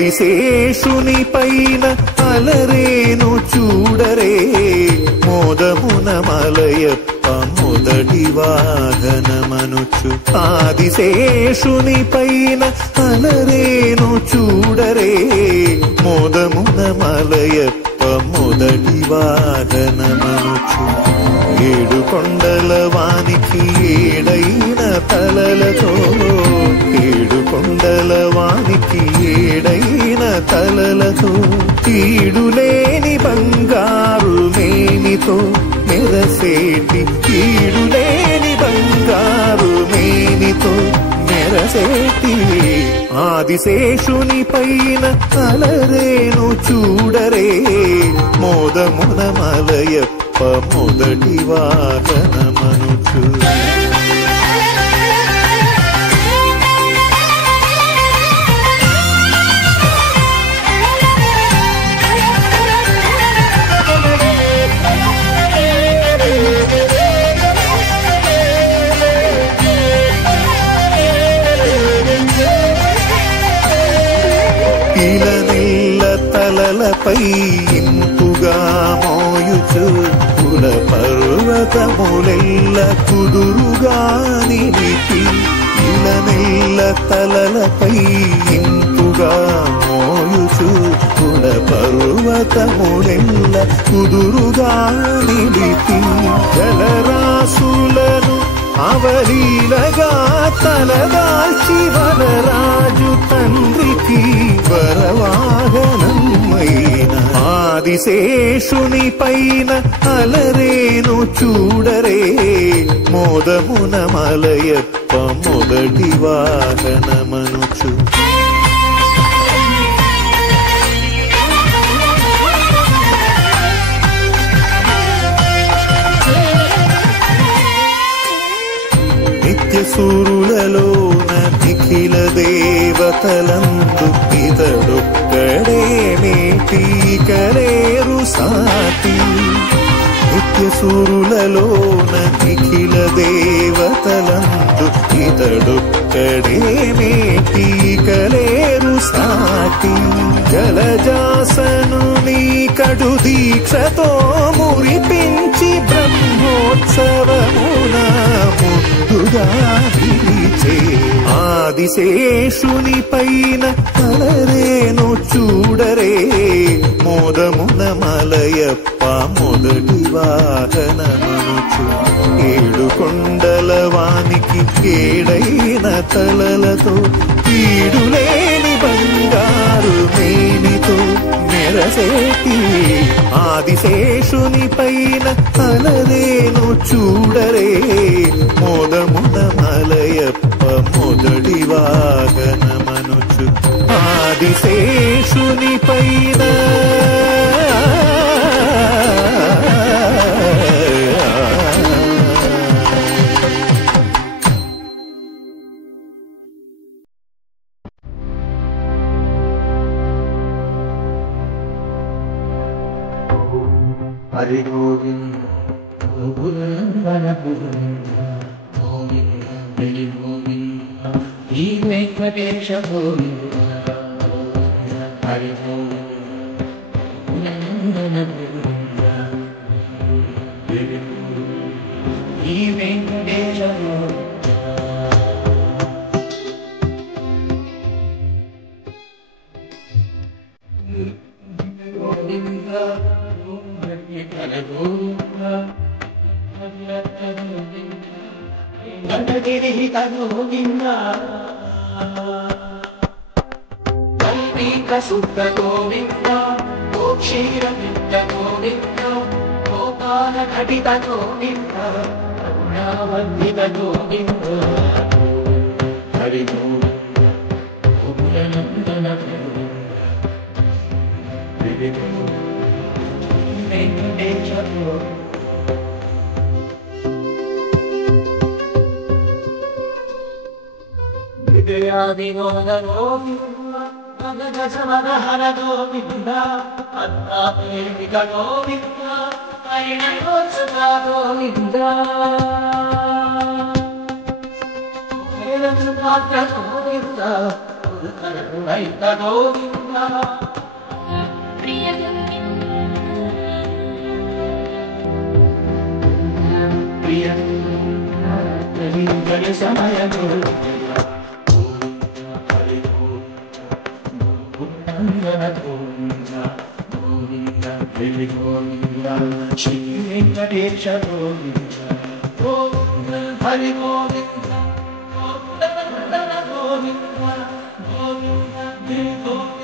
ఆదిశేషుని పైన అలరేను చూడరే మోదమున మలయప్ప మొదటి వాహనమనుచు. ఆదిశేషుని పైన అలరేను చూడరే మోదమున మలయప్ప మొదటి వాహనమనుచు. ఏడు కొండల వానికి ఏడైన తలలతో ఏడు కొండల వానికి ఏడైన తలలతో కీడులేని బంగారు మేనితో మెరసేటి కీడులేని బంగారు మేనితో మెరసేటి ఆదిశేషుని పైన అలరేను చూడరే మోదమున మలయప్ప మొదటి వాహనమనుచు. ఇలనెల్ల తలలపై ఇంపుగా మోయుచు కుల పర్వతములెల్ల కుదురుగా నిలిపి. ఇలనెల్ల తలలపై ఇంపుగా మోయుచు కుల పర్వతములెల్ల కుదురుగా నిలిపి. జలరాశులను అవలీలగా తలదాల్చి వనరాజు తండ్రికి వరవాహనమైన ఆదిశేషుని పైన అలరేను చూడరే మోదమున మలయప్ప మొదటి వాహనమనుచు. నిత్యసూరులలోన నిఖిల దేవతలందు ఇతడొక్కడే మేటి కలేరు సాటి. నిత్యసూరులలోన నిఖిల దేవతలందు ఇతడొక్కడే మేటి కలేరు సాటి. జలజాసను నీ కడు దీక్షతో మురిపించి బ్రహ్మోత్సవమున ముందుగా పిలిచే ఆదిశేషుని పైన అలరేను చూడరే మోదమున మలయప్ప మొదటి వాహనమనుచు. ఏడు కొండల వానికి ఏడైన తలలతో కీడులేని బంగారు మేనితో మెరసేటి ఆదిశేషుని పైన అలరేను చూడరే మోదమున మలయప్ప మొదటి వాహనమనుచు. ఆదిశేషుని పైన హరి గోవింద గోవింద హరి గోవింద ఈ వెంకటేశ గోవింద హరి గోవింద ఈ వెంకటేశ గోవింద గణగిరిహిత గోవింద కల్పీక సుఖ గోవింద గోక్షీరమిత్త గోవింద గోపాల ఘటిత గోవింద కరుణావందిత గోవింద హరి గోవింద వెంకటేశ విద్యా వినోద గోవింద గజమదహర గోవింద అద్భుత గోవింద పరిణయోత్సవ గోవింద వేదపాత్ర గోవింద కరుణైత గోవింద ప్రియ ప్రియ గణ సమయ గోవింద హరి గోవింద గోవింద గోవింద హరి గోవింద శ్రీ వెంకటేశ గోవింద గోవింద హరి గోవింద గోవింద గోవింద గోవింద